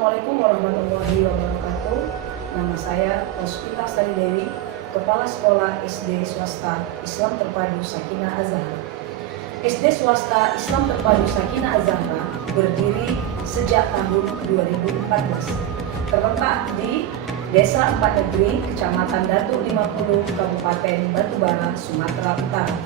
Assalamualaikum warahmatullahi wabarakatuh. Nama saya Rospita Sari Dewi, Kepala Sekolah SD Swasta Islam Terpadu Sakinah Az-Zahra. SD Swasta Islam Terpadu Sakinah Az-Zahra berdiri sejak tahun 2014. Terletak di Desa Empat Negeri, Kecamatan Datuk 50, Kabupaten Batubara, Sumatera Utara.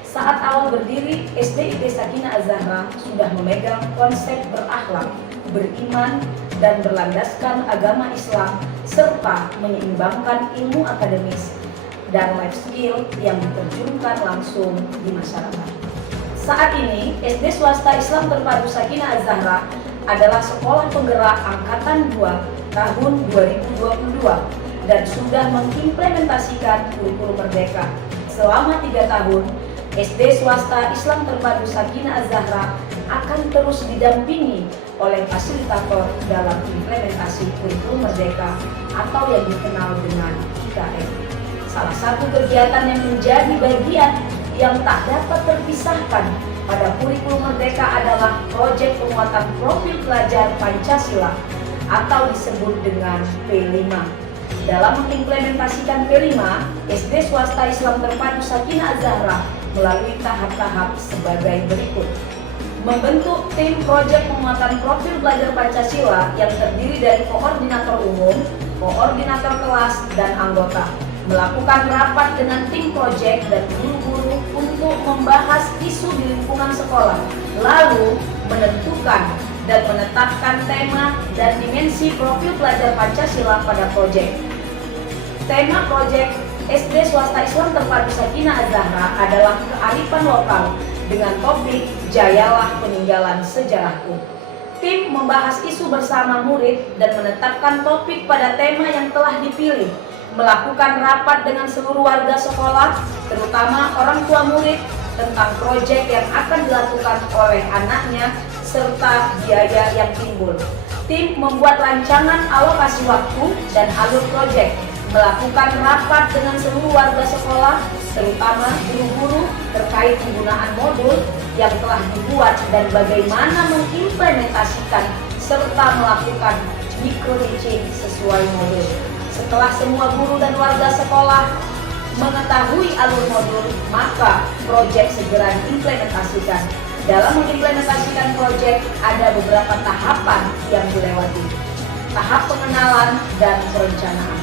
Saat awal berdiri, SDIP Sakinah Az-Zahra sudah memegang konsep berakhlak, beriman, dan berlandaskan agama Islam, serta menyeimbangkan ilmu akademis dan life skill yang diterjunkan langsung di masyarakat. Saat ini, SD Swasta Islam Terpadu Sakinah Az-Zahra adalah sekolah penggerak Angkatan 2 tahun 2022 dan sudah mengimplementasikan kurikulum Merdeka. Selama 3 tahun, SD Swasta Islam Terpadu Sakinah Az-Zahra akan terus didampingi oleh fasilitator dalam implementasi kurikulum Merdeka atau yang dikenal dengan IKM. Salah satu kegiatan yang menjadi bagian yang tak dapat terpisahkan pada kurikulum Merdeka adalah proyek penguatan profil pelajar Pancasila atau disebut dengan P5. Dalam mengimplementasikan P5, SD Swasta Islam Terpadu Sakinah Az-Zahra melalui tahap-tahap sebagai berikut. Membentuk tim proyek penguatan profil pelajar Pancasila yang terdiri dari koordinator umum, koordinator kelas, dan anggota. Melakukan rapat dengan tim proyek dan guru-guru untuk membahas isu di lingkungan sekolah, lalu menentukan dan menetapkan tema dan dimensi profil pelajar Pancasila pada proyek. Tema proyek SD Swasta Islam Terpadu Sakinah Az-Zahra adalah kearifan lokal dengan topik Jayalah Peninggalan Sejarahku. Tim membahas isu bersama murid dan menetapkan topik pada tema yang telah dipilih, melakukan rapat dengan seluruh warga sekolah, terutama orang tua murid, tentang proyek yang akan dilakukan oleh anaknya serta biaya yang timbul. Tim membuat rancangan alokasi waktu dan alur proyek, melakukan rapat dengan seluruh warga sekolah, terutama guru-guru terkait penggunaan modul yang telah dibuat dan bagaimana mengimplementasikan serta melakukan micro-teaching sesuai modul. Setelah semua guru dan warga sekolah mengetahui alur modul, maka proyek segera diimplementasikan. Dalam mengimplementasikan proyek ada beberapa tahapan yang dilewati. Tahap pengenalan dan perencanaan.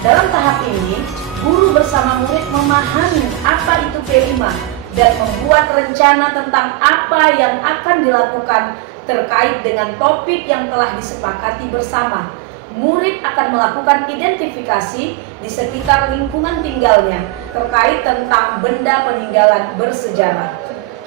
Dalam tahap ini, guru bersama murid memahami apa itu P5 dan membuat rencana tentang apa yang akan dilakukan terkait dengan topik yang telah disepakati bersama. Murid akan melakukan identifikasi di sekitar lingkungan tinggalnya terkait tentang benda peninggalan bersejarah.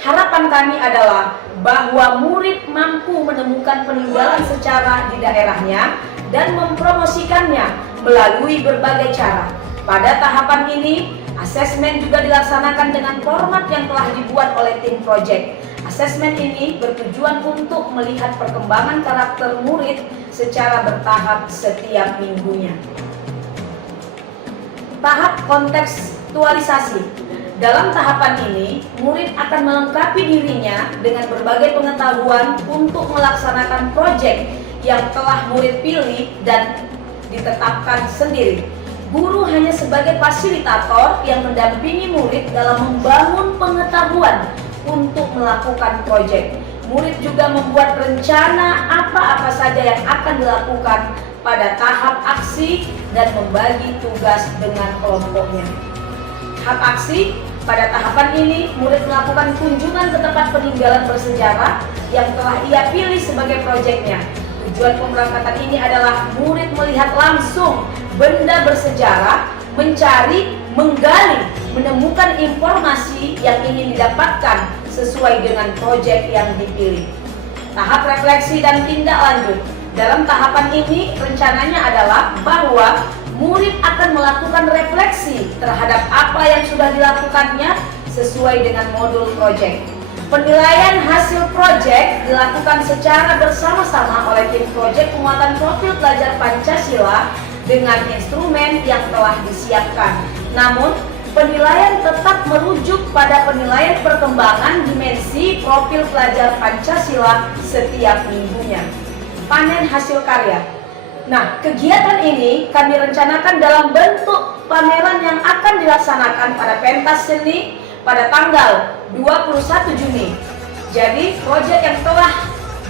Harapan kami adalah bahwa murid mampu menemukan peninggalan sejarah di daerahnya dan mempromosikannya melalui berbagai cara. Pada tahapan ini, asesmen juga dilaksanakan dengan format yang telah dibuat oleh tim proyek. Asesmen ini bertujuan untuk melihat perkembangan karakter murid secara bertahap setiap minggunya. Tahap kontekstualisasi. Dalam tahapan ini, murid akan melengkapi dirinya dengan berbagai pengetahuan untuk melaksanakan proyek yang telah murid pilih dan ditetapkan sendiri. Guru hanya sebagai fasilitator yang mendampingi murid dalam membangun pengetahuan untuk melakukan proyek. Murid juga membuat rencana apa-apa saja yang akan dilakukan pada tahap aksi dan membagi tugas dengan kelompoknya. Tahap aksi, pada tahapan ini murid melakukan kunjungan ke tempat peninggalan bersejarah yang telah ia pilih sebagai proyeknya. Tujuan pemberangkatan ini adalah murid melihat langsung benda bersejarah, mencari, menggali, menemukan informasi yang ingin didapatkan sesuai dengan proyek yang dipilih. Tahap refleksi dan tindak lanjut. Dalam tahapan ini rencananya adalah bahwa murid akan melakukan refleksi terhadap apa yang sudah dilakukannya sesuai dengan modul proyek. Penilaian hasil proyek dilakukan secara bersama-sama oleh tim proyek penguatan profil pelajar Pancasila dengan instrumen yang telah disiapkan. Namun, penilaian tetap merujuk pada penilaian perkembangan dimensi profil pelajar Pancasila setiap minggunya. panen hasil karya. Nah, kegiatan ini kami rencanakan dalam bentuk pameran yang akan dilaksanakan pada pentas seni pada tanggal 21 Juni. Jadi, proyek yang telah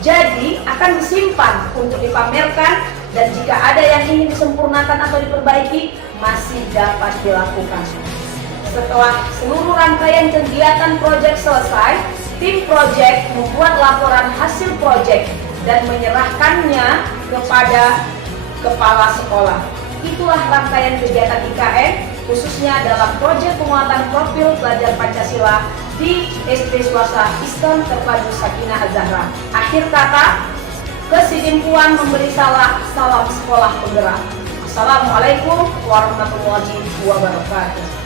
jadi akan disimpan untuk dipamerkan, dan jika ada yang ingin disempurnakan atau diperbaiki, masih dapat dilakukan. Setelah seluruh rangkaian kegiatan proyek selesai, tim proyek membuat laporan hasil proyek dan menyerahkannya kepada kepala sekolah. Itulah rangkaian kegiatan IKN, khususnya dalam proyek penguatan profil pelajar Pancasila di SD swasta Islam Terpadu Sakinah Az-Zahra. Akhir kata, kesimpulan memberi salam sekolah penggerak. Assalamualaikum warahmatullahi wabarakatuh.